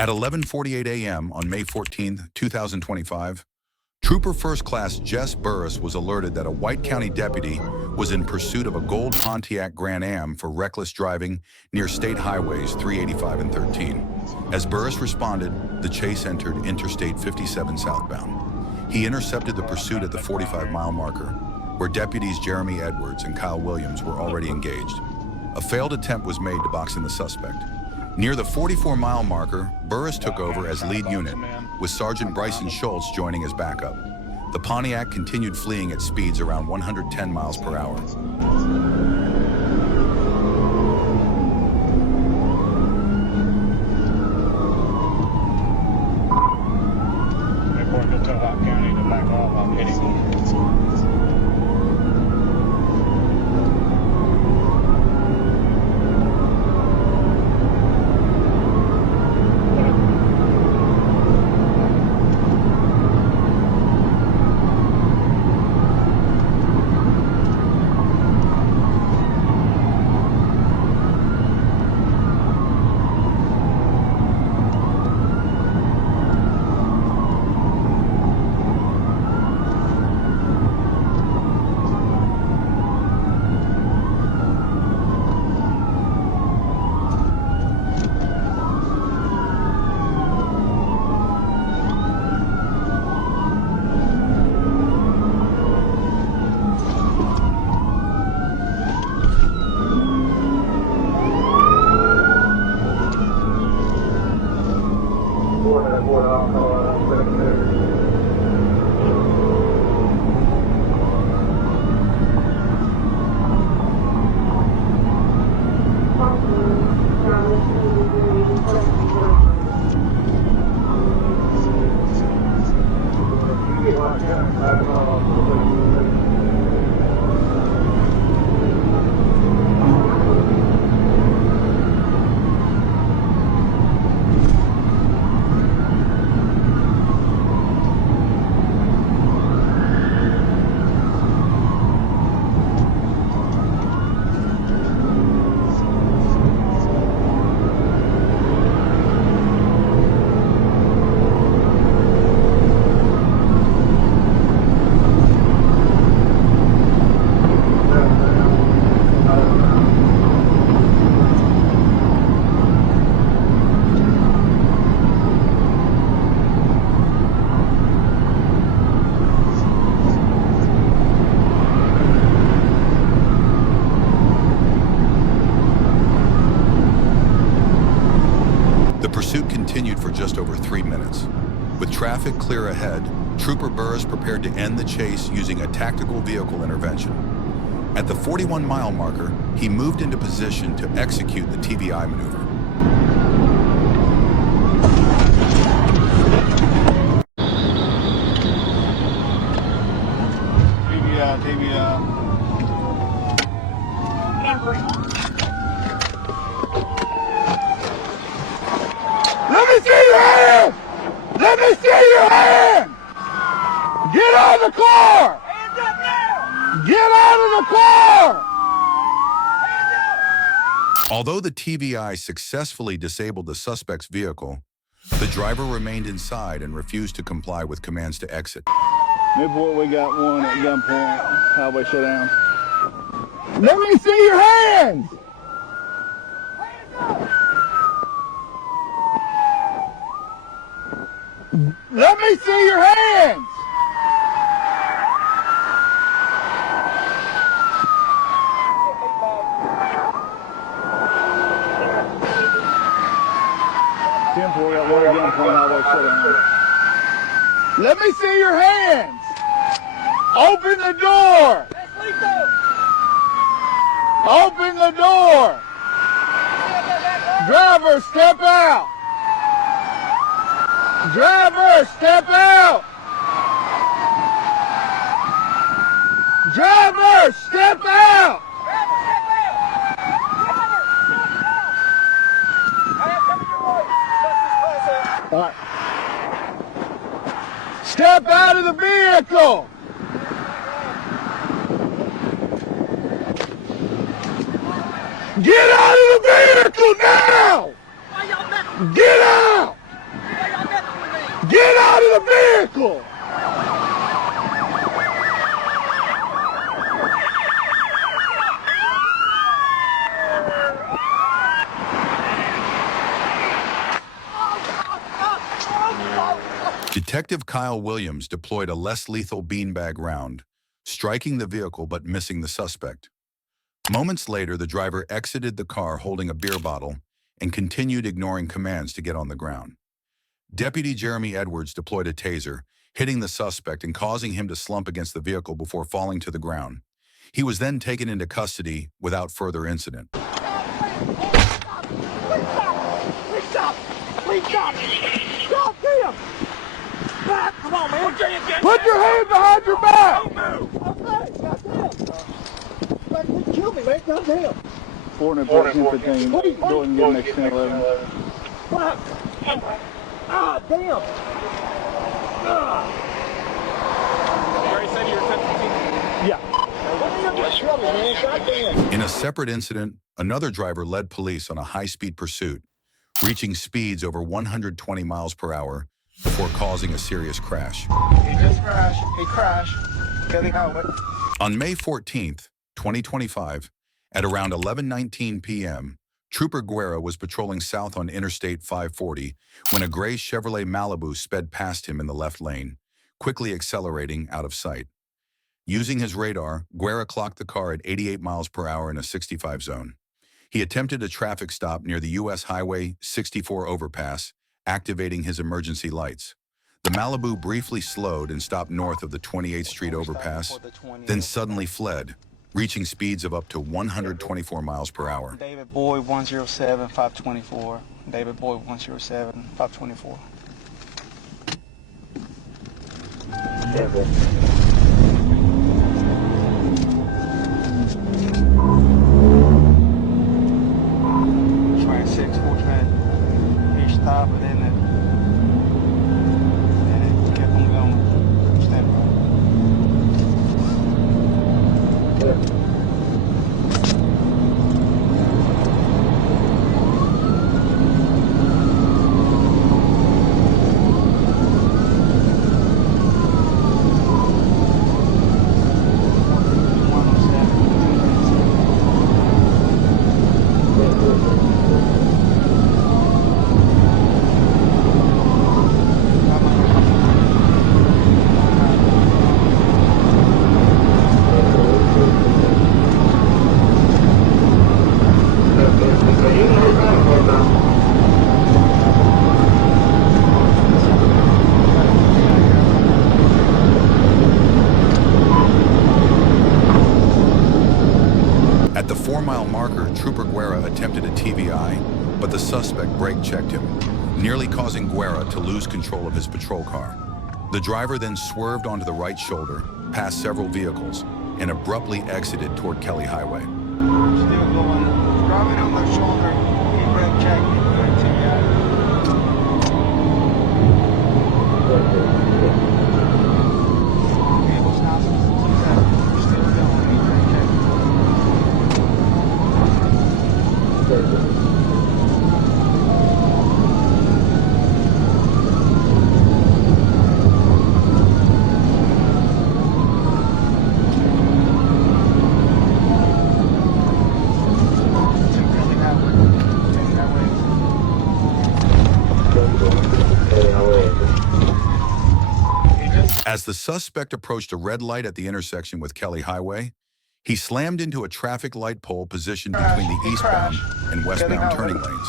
At 11:48 a.m. on May 14, 2025, Trooper First Class Jess Burris was alerted that a White County deputy was in pursuit of a gold Pontiac Grand Am for reckless driving near state highways 385 and 13. As Burris responded, the chase entered Interstate 57 southbound. He intercepted the pursuit at the 45-mile marker, where deputies Jeremy Edwards and Kyle Williams were already engaged. A failed attempt was made to box in the suspect. Near the 44-mile marker, Burris took over as lead unit, with Sergeant Bryson Schultz joining as backup. The Pontiac continued fleeing at speeds around 110 miles per hour. Report to Hot County to back off. I'm hitting. The pursuit continued for just over 3 minutes. With traffic clear ahead, Trooper Burris prepared to end the chase using a tactical vehicle intervention. At the 41-mile marker, he moved into position to execute the TBI maneuver. TBI. Let me see your hand! Let me see your hand! Get out of the car! Hands up now! Get out of the car! Hands up! Although the TBI successfully disabled the suspect's vehicle, the driver remained inside and refused to comply with commands to exit. Newport, we got one at gunpoint. Highway shutdown. Let me see your hands! Let me see your hands! We got one at gunpoint. Highway shutdown. Let me see your hands! Open the door! Open the door! Driver, step out! Driver, step out! Driver, step out! All right. Step out of the vehicle! Get out of the vehicle now! Get out! the vehicle! Detective Kyle Williams deployed a less lethal beanbag round, striking the vehicle but missing the suspect. Moments later, the driver exited the car holding a beer bottle and continued ignoring commands to get on the ground. Deputy Jeremy Edwards deployed a taser, hitting the suspect and causing him to slump against the vehicle before falling to the ground. He was then taken into custody without further incident. Come on, man. Put your hand behind your back! Kill me, man. Goddamn. 415, go and get next 10-11. Fuck. Ah, damn. Yeah. In a separate incident, another driver led police on a high-speed pursuit, reaching speeds over 120 miles per hour before causing a serious crash. He just crashed. He crashed. Kelly Howard. On May 14th, 2025, at around 11:19 p.m., Trooper Guerra was patrolling south on Interstate 540 when a gray Chevrolet Malibu sped past him in the left lane, quickly accelerating out of sight. Using his radar, Guerra clocked the car at 88 miles per hour in a 65 zone. He attempted a traffic stop near the U.S. Highway 64 overpass, activating his emergency lights. The Malibu briefly slowed and stopped north of the 28th Street overpass, then suddenly fled, reaching speeds of up to 124 miles per hour. David Boyd 107 524. David Boyd 107 524. He stopped and then it kept on going. Stand At the 4-mile marker, Trooper Guerra attempted a TVI, but the suspect brake-checked him, nearly causing Guerra to lose control of his patrol car. The driver then swerved onto the right shoulder, past several vehicles, and abruptly exited toward Kelly Highway. Still going. Driving on my shoulder. He brake checked me. Vehicle's now still going. He brake checked me. As the suspect approached a red light at the intersection with Kelly Highway, he slammed into a traffic light pole positioned between the eastbound and westbound turning lanes.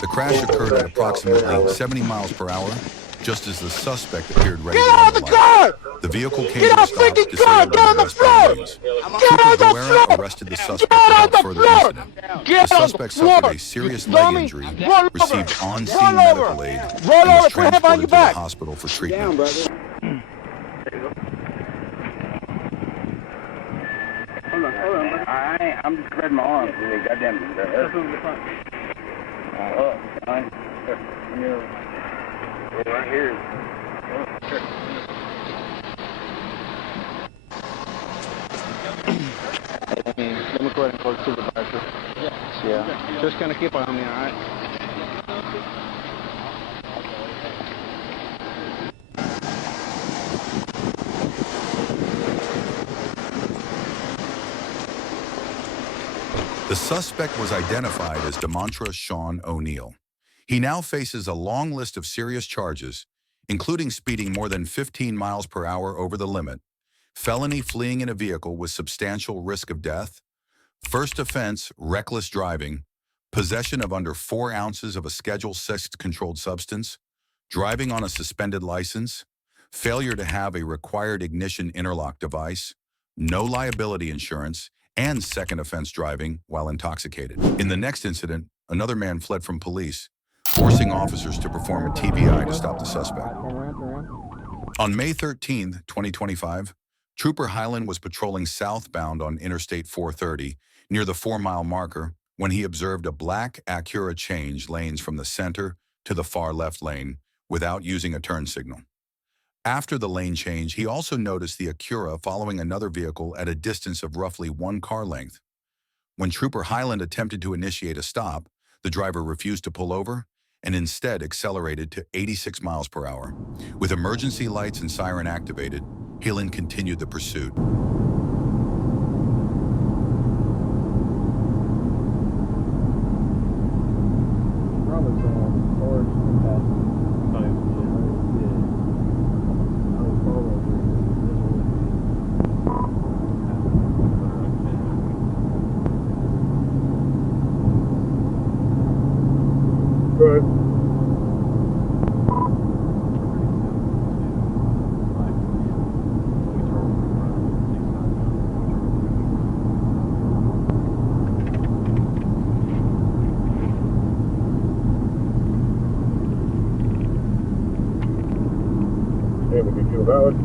The crash occurred at approximately 70 miles per hour, just as the suspect appeared ready to run the light. The vehicle came to a stop, disabled in the westbound lanes. Trooper Guerra arrested the suspect without further incident. The suspect suffered a serious leg injury, received on-scene medical aid, and was transported to the hospital for treatment. Hold on. I'm just spreading my arms. Goddamn. Let's move the front. Right here. Let me go ahead and call the supervisor. Yeah. Just gonna keep on me, all right? The suspect was identified as Demontra Sean O'Neill. He now faces a long list of serious charges, including speeding more than 15 miles per hour over the limit, felony fleeing in a vehicle with substantial risk of death, first offense, reckless driving, possession of under 4 ounces of a Schedule 6 controlled substance, driving on a suspended license, failure to have a required ignition interlock device, no liability insurance, and second offense driving while intoxicated. In the next incident, another man fled from police, forcing officers to perform a TBI to stop the suspect. On May 13, 2025, Trooper Highland was patrolling southbound on Interstate 430 near the 4-mile marker when he observed a black Acura change lanes from the center to the far left lane without using a turn signal. After the lane change, he also noticed the Acura following another vehicle at a distance of roughly 1 car length. When Trooper Highland attempted to initiate a stop, the driver refused to pull over and instead accelerated to 86 miles per hour. With emergency lights and siren activated, Highland continued the pursuit. Good. Yeah, we can feel valid.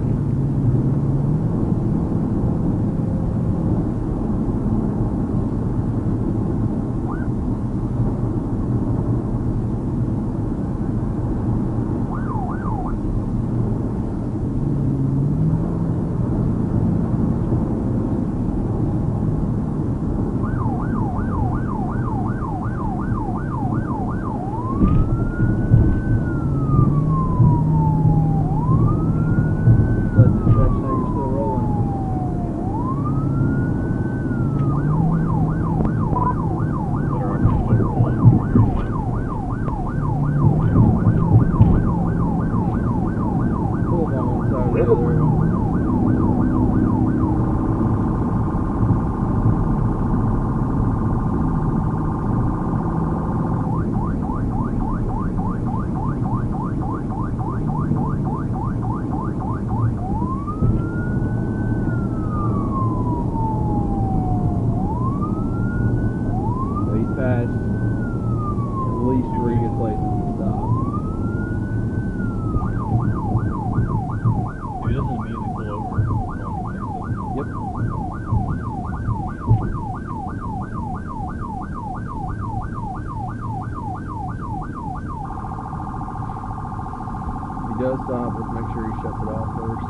Fast. At least 3 good places to stop. If he doesn't immediately pull over. Yep. If he does stop, let's make sure he shuts it off first.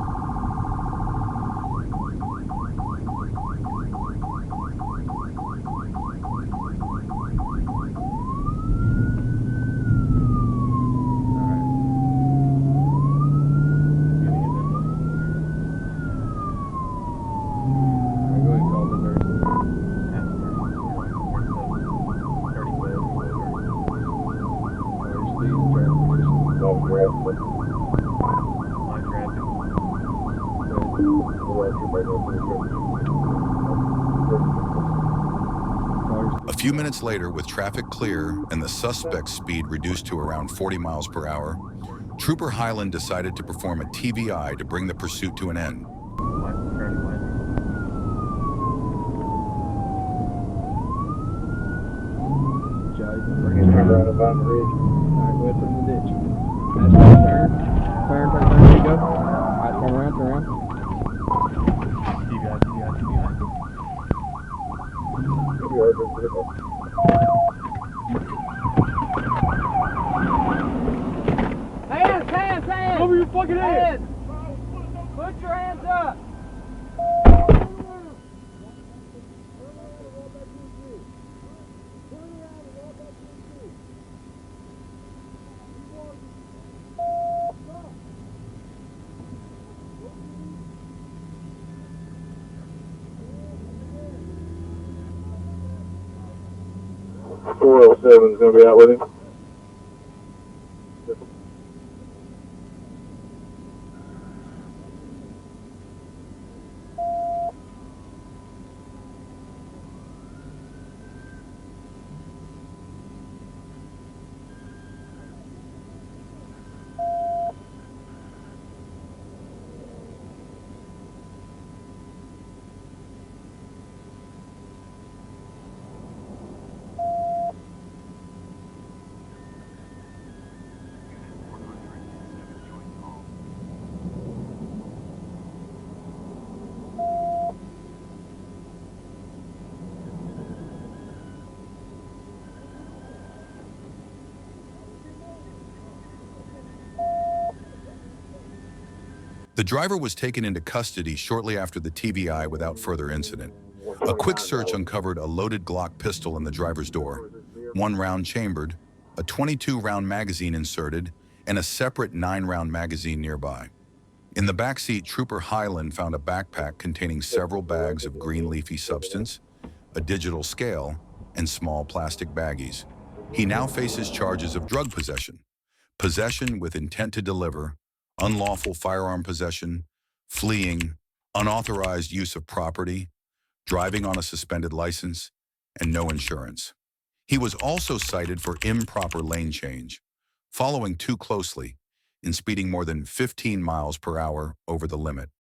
A few minutes later, with traffic clear and the suspect's speed reduced to around 40 miles per hour, Trooper Highland decided to perform a TBI to bring the pursuit to an end. Turn around and down the ridge. Alright, go ahead, put him in the ditch. That's right, turn. There you go. Alright, turn around. You'll be all good for the bus. Hands! Over your fucking head! Put your hands up! 407 is going to be out with him. The driver was taken into custody shortly after the TBI without further incident. A quick search uncovered a loaded Glock pistol in the driver's door, 1 round chambered, a 22-round magazine inserted, and a separate 9-round magazine nearby. In the backseat, Trooper Highland found a backpack containing several bags of green leafy substance, a digital scale, and small plastic baggies. He now faces charges of drug possession, possession with intent to deliver, unlawful firearm possession, fleeing, unauthorized use of property, driving on a suspended license, and no insurance. He was also cited for improper lane change, following too closely, and speeding more than 15 miles per hour over the limit.